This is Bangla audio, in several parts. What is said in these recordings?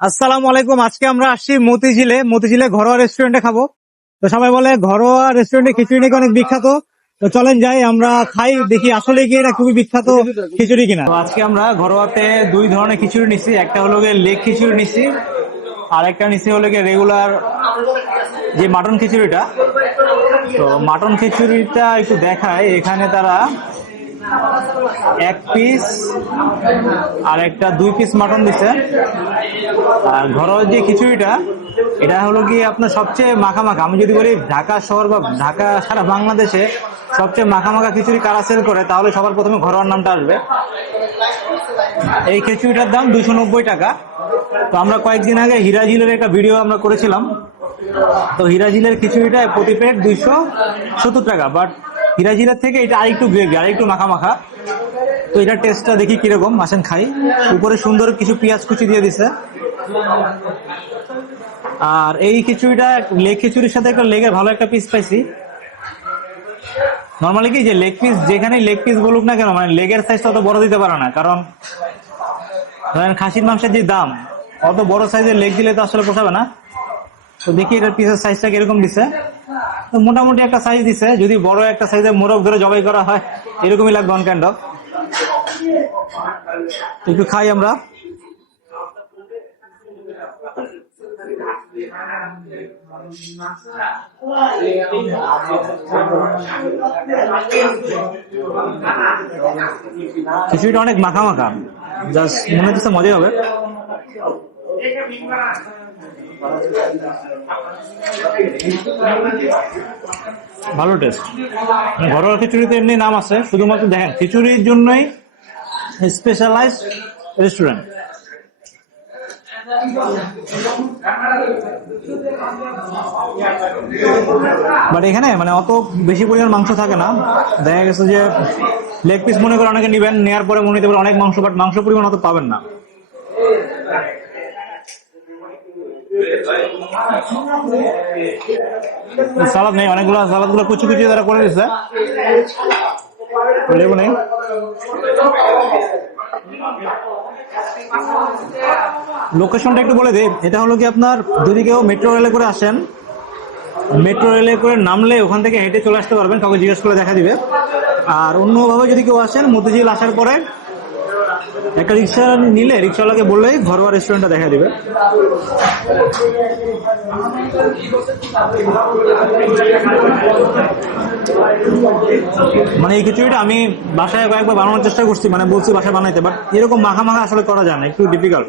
আসসালামু আলাইকুম। আজকে আমরা আসছি মতিঝিলে। মতিঝিলে ঘরোয়া রেস্টুরেন্টে খাব। তো সবাই বলে ঘরোয়া রেস্টুরেন্টে খিচুড়ি নাকি অনেক বিখ্যাত? তো চলেন যাই, আমরা খাই, দেখি আসলে কি এটা খুবই বিখ্যাত খিচুড়ি কিনা। আজকে আমরা ঘরোয়াতে দুই ধরনের খিচুড়ি নিছি। একটা হলো গিয়ে লেগ খিচুড়ি নিছি, আর একটা নিছি হলো গিয়ে রেগুলার যে মাটন খিচুড়িটা। তো মাটন খিচুড়িটা একটু দেখায় এখানে তারা এক পিস আর একটা দুই পিস মাটন দিছে। আর ঘরোয়া যে খিচুড়িটা, এটা হলো কি আপনার সবচেয়ে মাখা মাখা আমি যদি বলি ঢাকা শহর বা ঢাকা সারা বাংলাদেশে সবচেয়ে মাখা মাখা খিচুড়ি কারা সেল করে, তাহলে সবার প্রথমে ঘরোয়ার নামটা আসবে। এই খিচুড়িটার দাম দুশো নব্বই টাকা। তো আমরা কয়েকদিন আগে হিরাজিলের একটা ভিডিও আমরা করেছিলাম। তো হিরাজিলের খিচুড়িটা প্রতি প্লেট দুইশো সত্তর টাকা। বাট হিরাজিলের থেকে এটা আরেকটু গ্রেভি আরেকটু মাখা মাখা। তো এটার টেস্টটা দেখি কীরকম আসেন খাই। উপরে সুন্দর কিছু পেঁয়াজ কুচি দিয়ে দিছে। আর এই খিচুড়িটা, লেগ খিচুড়ির সাথে একটা লেগের ভালো একটা পিস পাইছি। নর্মালি কি যে লেগ পিস যেখানেই লেগ পিস বলুক না কেন মানে লেগের সাইজটা অত বড় দিতে পারে না। কারণ, ধরেন খাসির মাংসের যে দাম, অত বড় সাইজের লেগ দিলে তো আসলে পোষাবে না। তো দেখি এটার পিসের সাইজটা কীরকম দিছে। মোটামুটি একটা সাইজ দিছে, যদি বড় একটা সাইজের মোরগ ধরে জবাই করা হয়, এরকমই লাগবে অন কাইন্ড অফ একটু খাই আমরা। খিচুড়িটা অনেক মাখা মাখা জাস্ট মনে হচ্ছে মজাই হবে। ভালো টেস্ট ঘরোয়া খিচুড়িতে এমনি নাম আছে, শুধুমাত্র দেখেন, খিচুড়ির জন্যই স্পেশালাইজ রেস্টুরেন্ট বাট এখানে মানে অত বেশি পরিমাণ মাংস থাকে না। দেখা গেছে যে লেগ পিস মনে করে অনেকে নেবেন নেওয়ার পরে মনে হতে পারে অনেক মাংস বাট মাংস পরিমাণ অত পাবেন না। সালাদ নেই, অনেকগুলো সালাদগুলো কুচি কুচি তারা করে দিচ্ছে লেবু নেই। লোকেশনটা একটু বলে দিই। এটা হলো কি আপনার যদি কেউ মেট্রো রেলে করে আসেন। মেট্রো রেলে করে নামলে ওখান থেকে হেঁটে চলে আসতে পারবেন, কাউকে জিজ্ঞেস করে দেখা দিবে। আর অন্যভাবে যদি কেউ আসেন, মতিঝিল আসার পরে একটা রিক্সা নিলে রিক্সাওয়ালাকে বললেই ঘরোয়া রেস্টুরেন্টটা দেখা দিবে। মানে এই খিচুড়িটা আমি বাসায় কয়েকবার বানানোর চেষ্টা করছি মানে বলছি বাসায় বানাইতে বাট এরকম মাখা মাখা আসলে করা যায় না, একটু ডিফিকাল্ট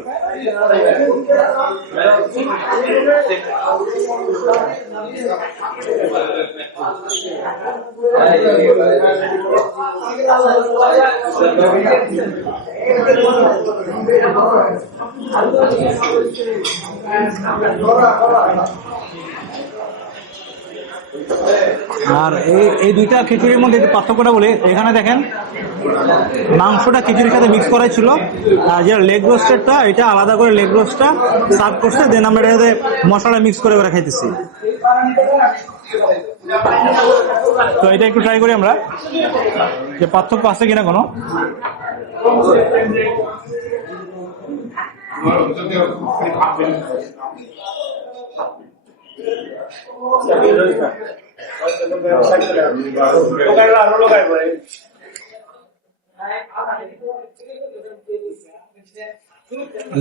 আর এই দুইটা খিচুড়ির মধ্যে একটু পার্থক্যটা বলি, এখানে দেখেন, মাংসটা খিচুড়ির সাথে মিক্স করাই ছিল। আর যে লেগ রোস্টেরটা এটা আলাদা করে লেগ রোস্টটা সার্ভ করছে দেন আমরা এটার সাথে মশলা মিক্স করে ওরা খাইতেছি। তো এটা একটু ট্রাই করি আমরা, যে পার্থক্য আছে কিনা কোনো।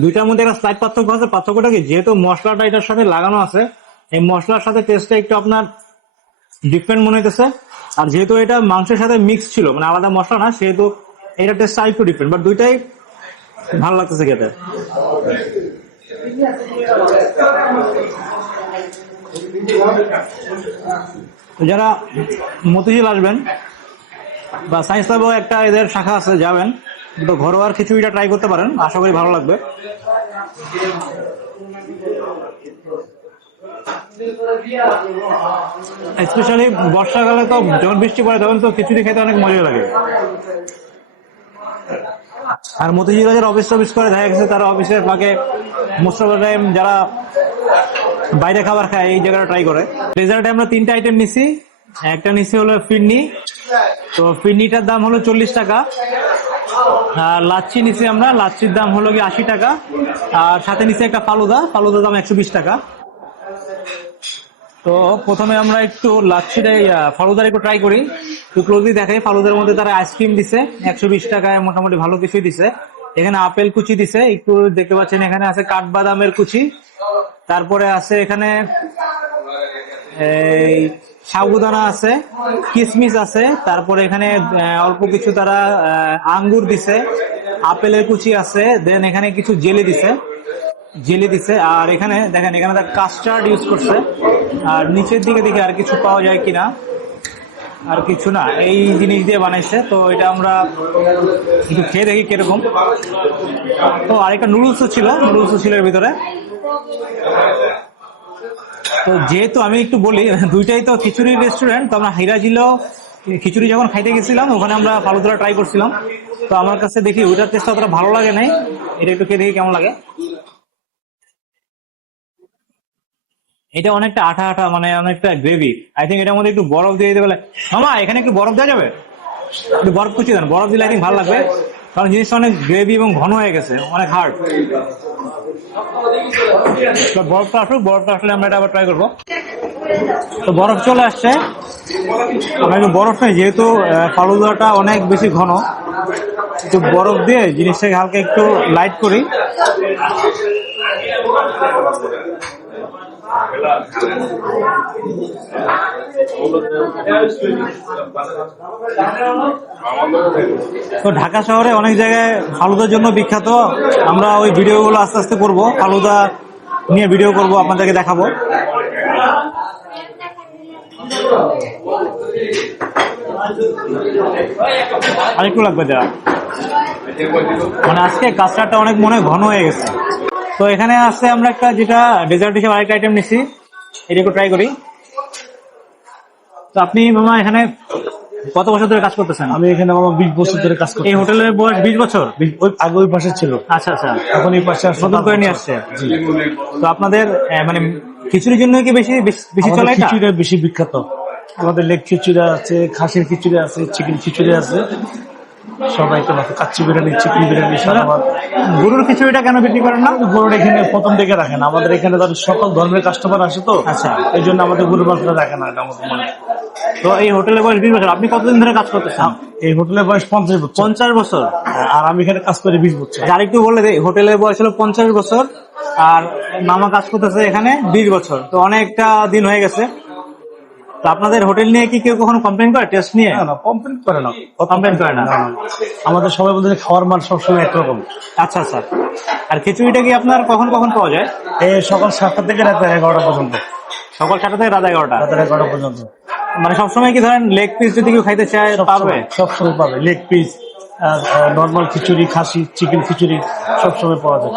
দুইটার মধ্যে একটা স্লাইড পার্থক্য আছে, পার্থক্যটা কি? যেহেতু মশলাটা এটার সাথে লাগানো আছে, এই মশলার সাথে টেস্টটা একটু আপনার ডিফারেন্ট মনে হইতেছে। আর যেহেতু এটা মাংসের সাথে মিক্স ছিল মানে আলাদা মশলা না, সেহেতু এটা টেস্টটা ডিফারেন্ট বাট দুইটাই ভালো লাগতেছে খেতে। যারা মতিঝিল আসবেন, বা সায়েন্স ল্যাবও একটা এদের শাখা আছে, যাবেন, তো ঘরোয়ার খিচুড়িটা ট্রাই করতে পারেন, আশা করি ভালো লাগবে। স্পেশালি বর্ষাকালে তো যখন বৃষ্টি পড়ে, তখন তো খিচুড়ি খেতে অনেক মজা লাগে। আর মতিঝিল যারা অফিস টফিস করে দেখা গেছে, তারা অফিসের ফাঁকে মোস্ট যারা বাইরে খাবার খায়, এই জায়গাটা ট্রাই করে। ডেজার্টে আমরা তিনটা আইটেম নিছি। একটা নিছি হলো ফিরনি। তো ফিরনিটার দাম হলো চল্লিশ টাকা। আর লাচ্ছি নিচে আমরা। লাচ্ছির দাম হলো কি আশি টাকা। আর সাথে নিচে একটা ফালুদা। ফালুদার দাম একশো বিশ টাকা। তো প্রথমে আমরা একটু লাচ্ছিটাই ফালুদার একটু ট্রাই করি। একটু দেখাই ফালুদার মধ্যে তারা আইসক্রিম দিছে, একশো বিশ টাকায় মোটামুটি ভালো কিছুই দিছে। এখানে আপেল কুচি দিছে, একটু দেখতে পাচ্ছেন এখানে আছে কাঠবাদামের কুচি। তারপরে আছে এখানে সাবুদানা আছে, কিসমিস আছে, তারপরে এখানে অল্প কিছু তারা আঙ্গুর দিছে, আপেলের কুচি আছে, দেন এখানে কিছু জেলি দিছে জেলি দিছে, আর এখানে দেখেন, এখানে তার কাস্টার্ড ইউজ করছে, আর নিচের দিকে দেখি আর কিছু পাওয়া যায় কিনা। আর কিছু না, এই জিনিস দিয়ে বানাইছে, তো এটা আমরা একটু খেয়ে দেখি কীরকম। তো আরেকটা নুডলসও ছিল নুডলসও ছিল এর ভিতরে। তো যেহেতু আমি একটু বলি, দুইটাই তো খিচুড়ি রেস্টুরেন্ট তো আমরা হাইরা ছিল খিচুড়ি যখন খাইতে গেছিলাম, ওখানে আমরা ফালুদা ট্রাই করছিলাম। তো আমার কাছে দেখি, ওইটার টেস্ট অতটা ভালো লাগে নাই। এটা একটু খেয়ে দেখি কেমন লাগে। এটা অনেকটা আঠা আঠা মানে অনেকটা গ্রেভি আই থিঙ্ক এটার মধ্যে একটু বরফ দিয়ে দিতে পারলে মামা, এখানে একটু বরফ দেওয়া যাবে? একটু বরফ কুচি দেন। বরফ দিলে আই থিঙ্ক ভালো লাগবে। কারণ জিনিসটা অনেক গ্রেভি এবং ঘন হয়ে গেছে, অনেক হার্ড বরফটা আসুক, বরফটা আসলে আমরা এটা আবার ট্রাই করব। তো বরফ চলে আসছে। আমরা একটু বরফ নেই যেহেতু ফালুদাটা অনেক বেশি ঘন। একটু বরফ দিয়ে জিনিসটাকে হালকা একটু লাইট করি। তো ঢাকা শহরে অনেক জায়গায় ফালুদার জন্য বিখ্যাত। আমরা ওই ভিডিওগুলো আস্তে আস্তে করব। ফালুদা নিয়ে ভিডিও করব, আপনাদেরকে দেখাবো। আরেকটু লাগবে দেওয়া মানে আজকে কাস্টারটা অনেক মনে ঘন হয়ে গেছে। তো এখানে আছে আমরা একটা যেটা ডেজার্ট হিসেবে আরেকটা আইটেম নিছি। এটা একটু ট্রাই করি। তো আপনি মামা এখানে কত বছর ধরে কাজ করতেছেন? আমি এখানে আমার বিশ বছর ধরে কাজ করি এই হোটেলের বয়স বিশ বছর? ওই আগে ওই পাশে ছিল। আচ্ছা আচ্ছা। এখন এই পাশে নতুন করে নিয়ে আসছে। তো আপনাদের মানে খিচুড়ির জন্য কি বেশি বেশি চলে খিচুড়ি বেশি বিখ্যাত। আমাদের লেগ খিচুড়ি আছে খাসির খিচুড়ি আছে চিকেন খিচুড়ি আছে। সবাই তো আছে কাচ্চি বিরিয়ানি চিকেন বিরিয়ানি গরুর খিচুড়িটা কেন বিক্রি করেন না? গরুর এখানে প্রথম রাখেন আমাদের এখানে ধর সকল ধর্মের কাস্টমার আসে তো। আচ্ছা। এই জন্য আমাদের গরু মাংসটা রাখে না আমাদের মনে। তো এই হোটেলের বয়স বিশ বছর। আপনি কতদিন ধরে কাজ করতেছেন? এই হোটেলের বয়স পঞ্চাশ বছর। পঞ্চাশ বছর। আর আমি এখানে কাজ করি বিশ বছর। আর একটু বলে দেই হোটেলের বয়স হলো পঞ্চাশ বছর আর মামা কাজ করতেছে এখানে বিশ বছর। তো অনেকটা দিন হয়ে গেছে। তো আপনাদের হোটেল নিয়ে কি কেউ কখনো কমপ্লেন করে? টেস্ট নিয়ে? না কমপ্লেন করে না। কমপ্লেন করে না। আমাদের সবাই বলতে খাওয়ার মান সবসময় একরকম। আচ্ছা আচ্ছা। আর খিচুড়িটা কি আপনার কখন কখন পাওয়া যায়? এই সকাল সাতটা থেকে রাত এগারোটা পর্যন্ত। সকাল সাতটা থেকে রাত এগারোটা? রাতের এগারোটা পর্যন্ত। মানে সবসময় কি ধরেন লেগ পিস যদি কেউ খাইতে চায় পারবে? সবসময় পাবে। লেগ পিস নর্মাল খিচুড়ি খাসি চিকেন খিচুড়ি সবসময় পাওয়া যায়।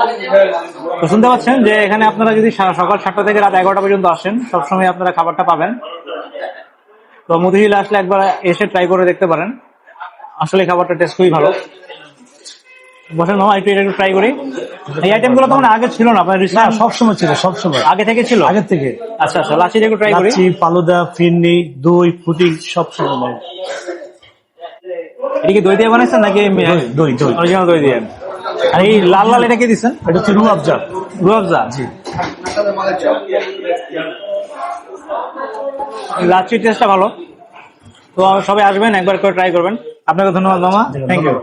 তো শুনতে পাচ্ছেন যে এখানে আপনারা যদি সকাল সাতটা থেকে রাত এগারোটা পর্যন্ত আসেন সবসময় আপনারা খাবারটা পাবেন। তো মতিঝিল আসলে একবার এসে ট্রাই করে দেখতে পারেন। আসলে খাবারটা টেস্ট খুবই ভালো। বসেন মামা একটু এটা একটু ট্রাই করি। এই আইটেমগুলো তো মানে আগে ছিল না আপনার না সবসময় ছিল সবসময়। আগে থেকে ছিল? আগের থেকে। আচ্ছা আচ্ছা লাচিটা একটু ট্রাই করি। পালুদা ফিরনি দই পুডিং সব সময় এটা কি দই দিয়ে বানাইছেন নাকি দই দই অরিজিনাল দই দিয়ে। আর এই লাল লাল এটা কি দিচ্ছেন এটা হচ্ছে রু আফজা রুয়াবজা জি। লাচির টেস্টটা ভালো। তো সবাই আসবেন, একবার করে ট্রাই করবেন। আপনাকে ধন্যবাদ, মামা। Thank you